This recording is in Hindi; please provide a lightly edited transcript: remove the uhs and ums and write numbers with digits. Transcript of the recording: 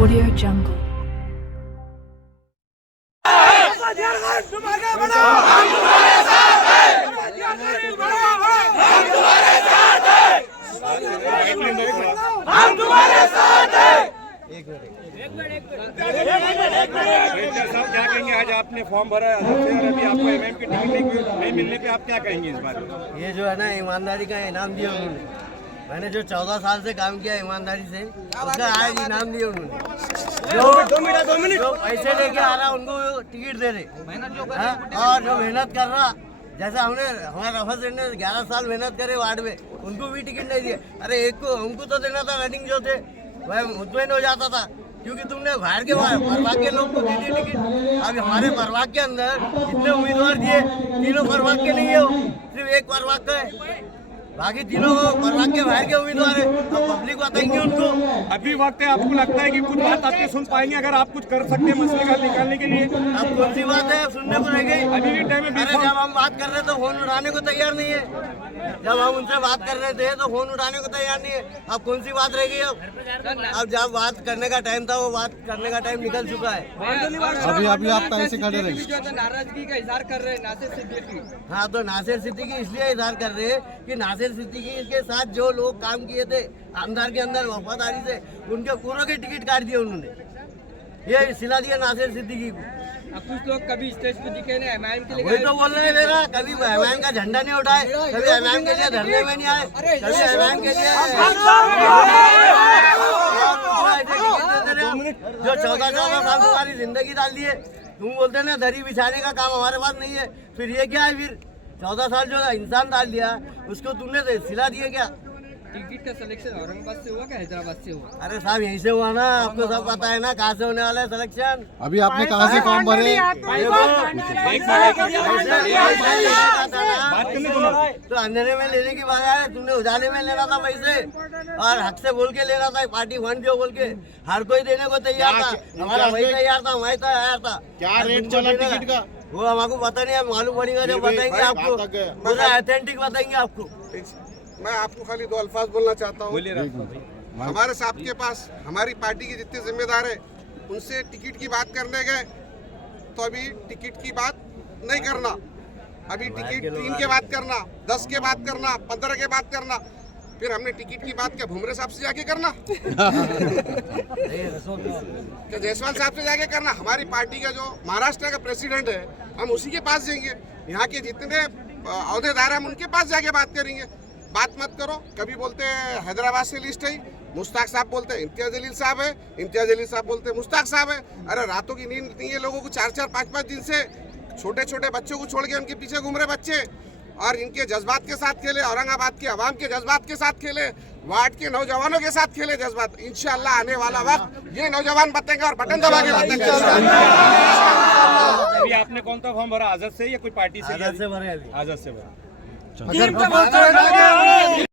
Audio Jungle. हम तुम्हारे साथ हैं। साहब क्या कहेंगे, आज आपने फॉर्म भरा है और अभी आपको एमएम की टिकट नहीं मिलने पे आप क्या कहेंगे इस बारे में? ये जो है ना ईमानदारी का इनाम दिया उन्होंने। मैंने जो 14 साल से काम किया ईमानदारी से, उसका आज इनाम दिया उन्होंने। जो पैसे लेके आ रहा उनको टिकट दे रहे, और जो मेहनत कर रहा, जैसे हमने हमारे रफा सेठ ने 11 साल मेहनत करे वार्ड में, उनको भी टिकट नहीं दिए। अरे एक को हमको तो देना था, रनिंग जो थे वह मुतमईन हो जाता था, क्योंकि तुमने बाहर के प्रभाग के लोग को दी थी टिकट। अब हमारे प्रभाग के अंदर जितने उम्मीदवार दिए, तीनों प्रभाग के नहीं है, सिर्फ एक प्रभाग का है, बाकी तीनों प्रभाग के बाहर के उम्मीदवार है। अब पब्लिक बताएंगे उनको। अभी वक्त है, आपको लगता है कि कुछ बात आपके सुन पाएंगे अगर आप कुछ कर सकते हैं मसले का निकालने के लिए? अब कौन सी बात है सुनने को रह गई? अभी भी टाइम है। जब हम बात कर रहे तो फोन उठाने को तैयार नहीं है। जब हम उनसे बात कर रहे थे तो फोन उठाने को तैयार नहीं है। अब कौन सी बात रह गई? अब जब बात करने का टाइम था, वो बात करने का टाइम निकल चुका है। अभी आप कैसे खड़े रहे? नाराजगी का इजहार कर रहे हैं नासिर सिद्दीकी। हाँ, तो नासिर सिद्दीकी इसलिए इजहार कर रहे हैं कि नासिर सिद्दीकी के साथ जो लोग काम किए थे आमदार के अंदर वफादारी से, उनके पूरों के टिकट काट दिए उन्होंने। ये सिला दिया नासिर सिद्दीकी को। अब कुछ लोग कभी स्टेज पे दिखे नहीं, एमआईएम के लिए वही तो बोल रहे हैं मेरा, कभी एमआईएम का झंडा नहीं उठाए, कभी एमआईएम के लिए धरने में नहीं आए, कभी एमआईएम के लिए जो 14 साल तुम्हारी जिंदगी डाल दिए। तुम बोलते ना दरी बिछाने का काम हमारे पास नहीं है, फिर ये क्या है? फिर 14 साल जो इंसान डाल दिया, उसको तुमने सिला दिया क्या? टिकट का सिलेक्शन औरंगाबाद से हुआ क्या हैदराबाद से हुआ? अरे साहब यहीं से हुआ ना, आपको सब पता है ना कहाँ से होने वाला है सिलेक्शन। अभी आपने कहाँ से फॉर्म भरे? तो अंधेरे में लेने की बात है, तुमने उजाले में लेना था पैसे, और हक से बोल के लेना था, पार्टी फंड जो बोल के हर कोई देने को तैयार था। हमारा भाई तैयार था, हमारे तैयार था। क्या रेट चला टिकट का? वो हमको पता नहीं है, मालूम पड़ेगा जब बताएंगे आपको, पूरा ऑथेंटिक बताएंगे आपको। मैं आपको खाली 2 अल्फाज बोलना चाहता हूँ। हमारे साहब के पास हमारी पार्टी के जितने जिम्मेदार है, उनसे टिकट की बात करने गए तो अभी टिकट की बात नहीं करना, अभी टिकट 3 के बात करना, 10 के बात करना, 15 के बात करना, फिर हमने टिकट की बात क्या भुमरे साहब से जाके करना क्या जायसवाल साहब से जाके करना? हमारी पार्टी का जो महाराष्ट्र का प्रेसिडेंट है, हम उसी के पास जाएंगे। यहाँ के जितने अहदेदार हैं हम उनके पास जाके बात करेंगे। बात मत करो, कभी बोलते हैं हैदराबाद से लिस्ट है, मुश्ताक साहब बोलते हैं इम्तियाज जलील साहब है, इम्तियाज जलील साहब बोलते हैं मुश्ताक साहब है। अरे रातों की नींद नहीं है लोगों को, 4-4, 5-5 दिन से छोटे छोटे बच्चों को छोड़ के उनके पीछे घूम रहे बच्चे, और इनके जज्बात के साथ खेले, औरंगाबाद के अवाम के जज्बात के साथ खेले, वार्ड के नौजवानों के साथ खेले जज्बात। इंशाल्लाह आने वाला वक्त ये नौजवान बतेंगे और बटन दबा के बतेंगे। अभी आपने कौन सा फॉर्म भरा, आजाद से या कोई पार्टी से? आजाद से भरे। आजाद से भरा।